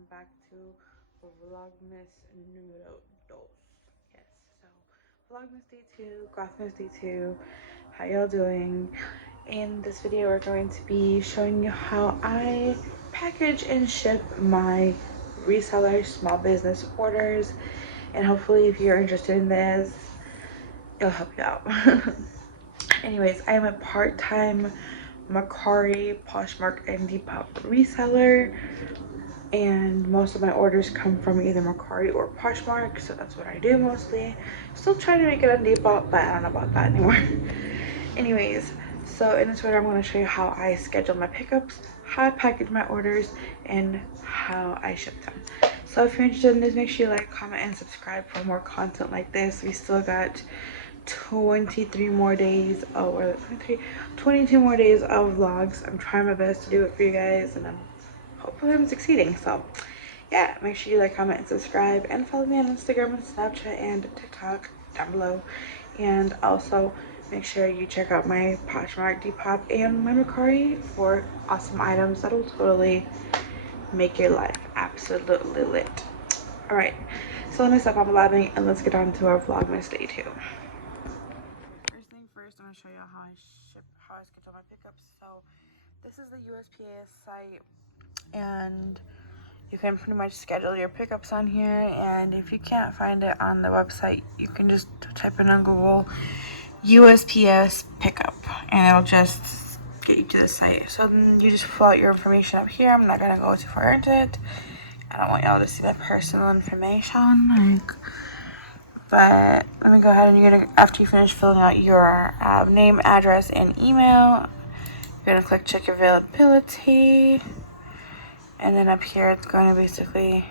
welcome back to Vlogmas número 2. Yes, so Vlogmas day 2, gothmas day 2. How y'all doing? In this video we're going to be showing you how I package and ship my reseller small business orders, and hopefully if you're interested in this, it'll help you out. Anyways, I am a part-time Mercari, Poshmark, and Depop reseller, and most of my orders come from either Mercari or Poshmark, so that's what I do mostly. Still trying to make it on Depop, but I don't know about that anymore. Anyways, so in this video I'm going to show you how I schedule my pickups, how I package my orders, and how I ship them. So if you're interested in this, make sure you like, comment, and subscribe for more content like this. We still got 23 more days, or 22 more days of vlogs. I'm trying my best to do it for you guys, and hopefully I'm succeeding. So yeah, make sure you like, comment, and subscribe, and follow me on Instagram and Snapchat and TikTok down below. And also make sure you check out my Poshmark, Depop, and my Mercari for awesome items that'll totally make your life absolutely lit. All right, so let me stop blabbing and let's get on to our Vlogmas day 2. First thing first, I'm gonna show you how I schedule my pickups. So this is the USPS site, and you can pretty much schedule your pickups on here. And if you can't find it on the website, you can just type in on Google USPS pickup, and it'll just get you to the site. So then you just fill out your information up here. I'm not gonna go too far into it. I don't want y'all to see that personal information, but let me go ahead, and you're gonna, after you finish filling out your name, address, and email, you're gonna click check availability, and then up here it's going to basically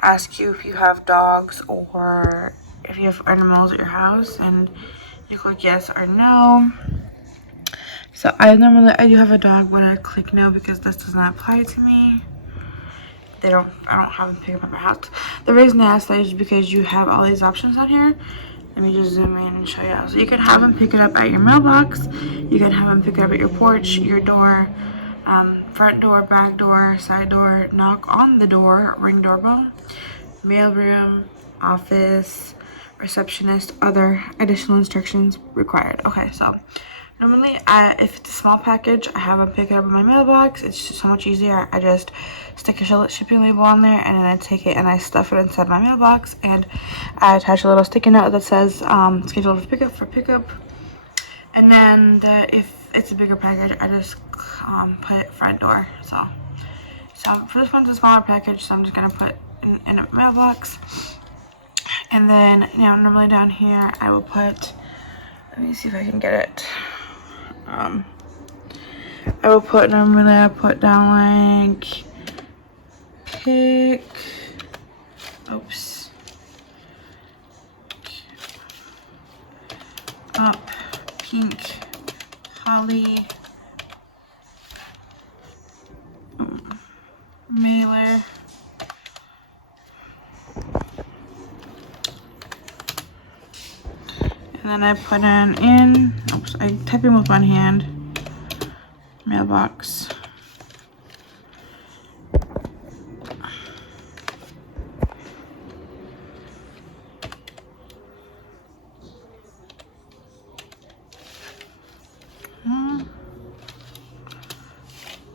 ask you if you have dogs or if you have animals at your house, and you click yes or no. So I do have a dog, but I click no because this does not apply to me. I don't have them pick up at my house. The reason I ask that is because you have all these options on here. Let me just zoom in and show you how. So you can have them pick it up at your mailbox. You can have them pick it up at your porch, your door, front door, back door, side door, knock on the door, ring doorbell, mailroom, office, receptionist, other additional instructions required. Okay, so normally, if it's a small package, I have them pick it up in my mailbox. It's just so much easier. I just stick a shipping label on there, and then I take it and I stuff it inside my mailbox, and I attach a little sticky note that says scheduled for pickup. And then if it's a bigger package, I just put front door. So for this one's a smaller package, so I'm just gonna put in a mailbox. And then normally down here I will put, let me see if I can get it. Normally I put down like pick up pink holly mailer, and then I put I type in with one hand, mailbox.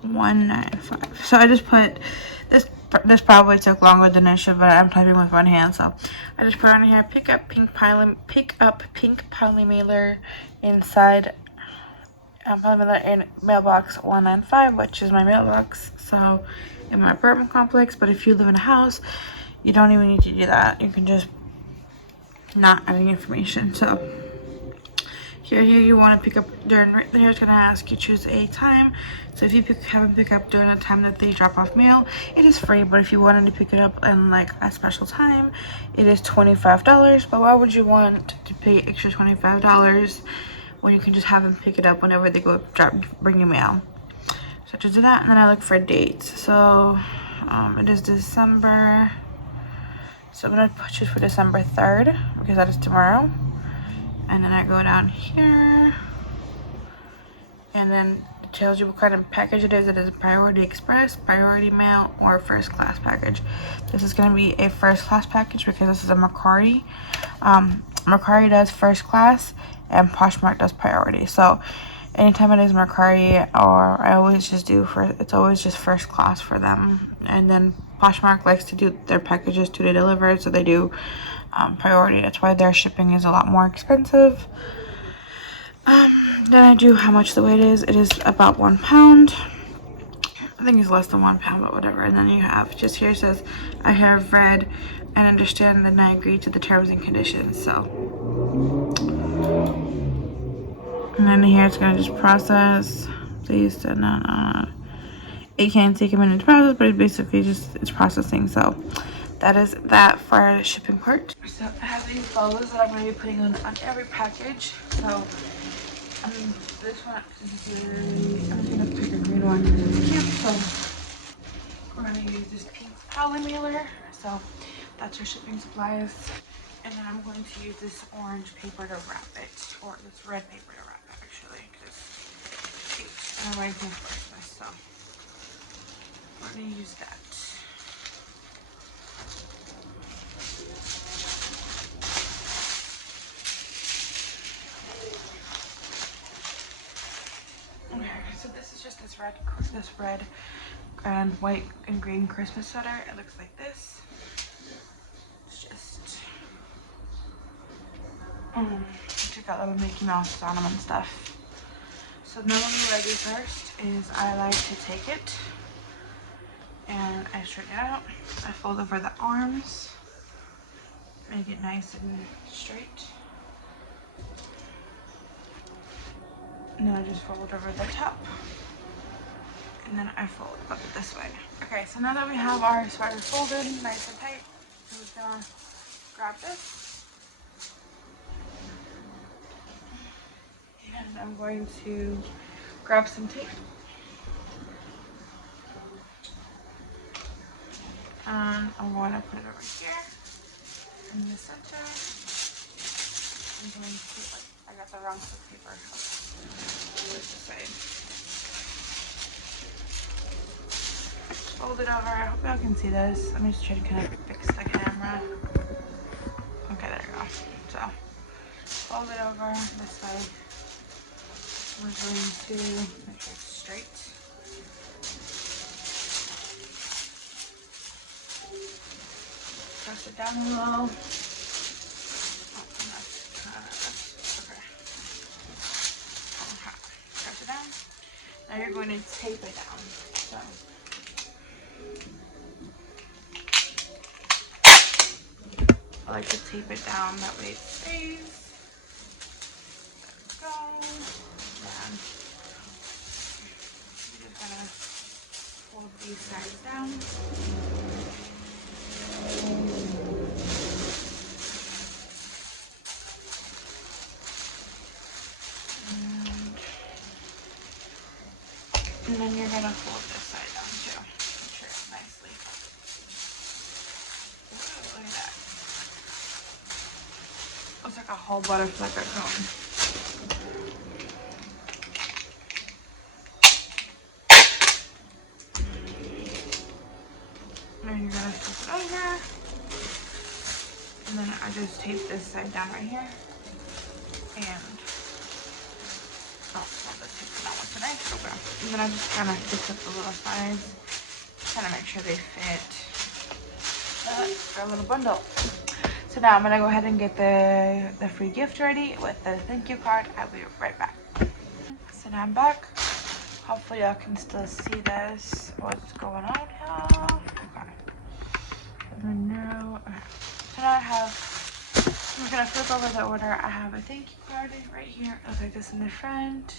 $195. So I just put this. This probably took longer than I should, but I'm typing with one hand, so I just put on here pick up pink poly mailer inside in mailbox 195, which is my mailbox. So in my apartment complex. But if you live in a house, you don't even need to do that. You can just not add any information. So here you want to pick up during, right there, it's going to ask you choose a time. So if you have them pick up during the time that they drop off mail, it is free. But if you wanted to pick it up in like a special time, it is $25. But why would you want to pay extra $25 when you can just have them pick it up whenever they go bring you mail? So just do that, and then I look for dates. So it is December. So I'm going to choose for December 3rd because that is tomorrow. And then I go down here, and then it tells you what kind of package it is. It is a priority express, priority mail, or first class package. This is going to be a first class package because this is a Mercari. Mercari does first class and Poshmark does priority. So anytime it is Mercari, or I always just do it's always just first class for them. And then Poshmark likes to do their packages 2-day delivered, so they do priority. That's why their shipping is a lot more expensive. Then I do how much the weight is. It is about 1 pound. I think it's less than 1 pound, but whatever. And then you have just here it says, I have read and understand and I agree to the terms and conditions. So, and then here it's gonna just process. Please, no. It can take a minute to process, but it basically just it's processing. So that is that for the shipping part. So I have these bows that I'm going to be putting on every package. So this one I'm just going to pick a green one because it's cute. So we're going to use this pink poly mailer. So that's our shipping supplies. And then I'm going to use this orange paper to wrap it, or this red paper to wrap it actually, because it's cute. And I'm waiting for Christmas, so we're going to use that. So this is just this red and white and green Christmas sweater. It looks like this. It's just took out little Mickey Mouse on them and stuff. So now what I do first is I like to take it and I straighten it out. I fold over the arms, make it nice and straight. And then I just fold over the top. And then I fold up this way. Okay, so now that we have our sweater folded nice and tight, I'm just gonna grab this. And I'm going to grab some tape. And I'm going to put it over here in the center. I'm going to, I got the wrong piece of paper. Where's the side? Fold it over. I hope y'all can see this. Let me just try to kind of fix the camera. Okay, there you go. So, fold it over this way. We're going to make sure it's straight. Press it down a little. Okay. Press it down. Now you're going to tape it down. So. I like to tape it down, that way it stays. There we go. And you're just gonna fold these sides down. And then you're gonna fold this side down too. Make sure it's nicely. Ooh, look at that. Looks like a whole butterfly cone. And you're gonna flip it over. And then I just tape this side down right here. And and then I just kind of fix up the little sides, kind of make sure they fit our little bundle. So now I'm gonna go ahead and get the free gift ready with the thank you card. I'll be right back. So now I'm back. Hopefully y'all can still see this. What's going on here? Okay. So now I have, I'm gonna flip over the order. I have a thank you card right here. It looks like this in the front.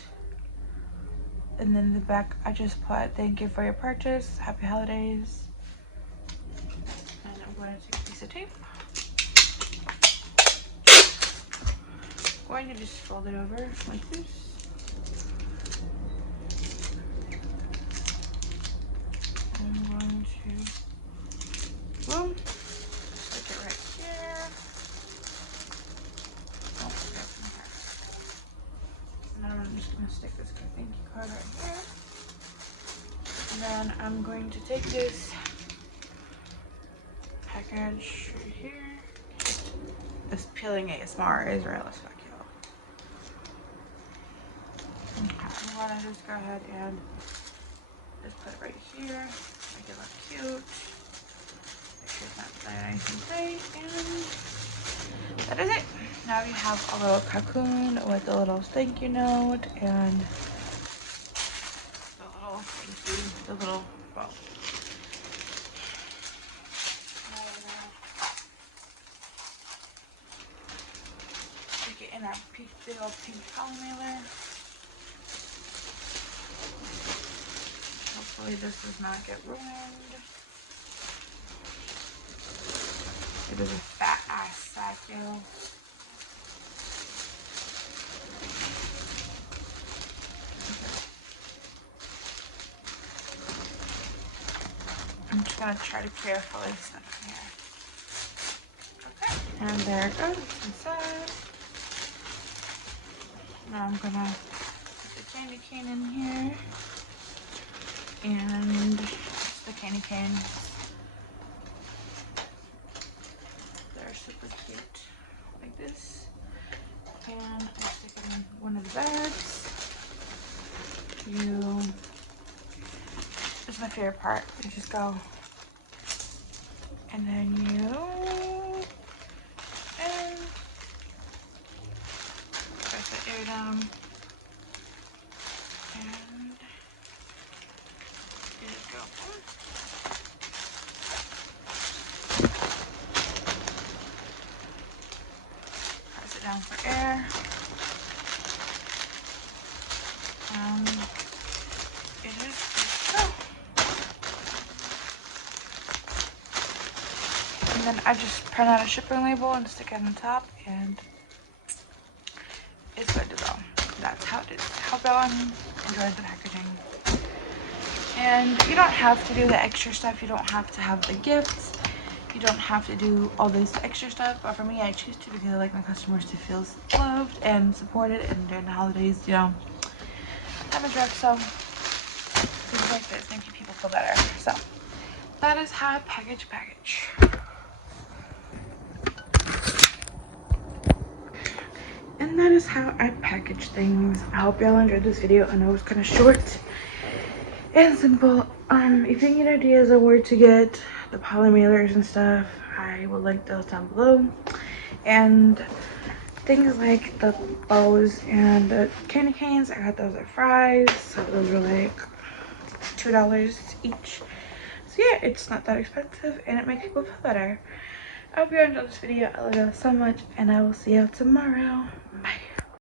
And then in the back, I just put thank you for your purchase. Happy holidays. And I'm going to take a piece of tape. I'm going to just fold it over like this. I'm going to, boom, stick it right here. Oh, okay. Now I'm just going to stick this thank you card right here. And then I'm going to take this package right here. This peeling ASMR is real as fuck, y'all. Okay, I'm gonna just go ahead and just put it right here. Make it look cute. Make sure it's not anything tight. And that is it. Now we have a little cocoon with a little thank you note and the little thank you, the little, well, stick it in that big old pink poly mailer. Hopefully this does not get ruined. It is a fat ass sack, yo. I'm just gonna try to carefully snip it here. Okay, and there it goes. It's inside. Now I'm gonna put the candy cane in here. And the candy cane. They're super cute. Like this. And I stick it in one of the bags. This is my favorite part. You just go. And then you and press the air down. And you just go. Press it down for air. It is good to go. And then I just print out a shipping label and stick it on the top, and it's good to go. That's how it is. Hope y'all enjoyed the packaging. And you don't have to do the extra stuff. You don't have to have the gifts. You don't have to do all this extra stuff. But for me, I choose to because I like my customers to feel loved and supported. And during the holidays, you know, I'm a drug, so things like this make you people feel better. So that is how I package. And that is how I package things. I hope y'all enjoyed this video. I know it was kind of short and simple. If you need ideas on where to get the poly mailers and stuff, I will link those down below. And things like the bows and the candy canes, I got those at Fry's, so those were like $2 each. So yeah, it's not that expensive and it makes people feel better. I hope you enjoyed this video. I love you all so much, and I will see you tomorrow. Bye.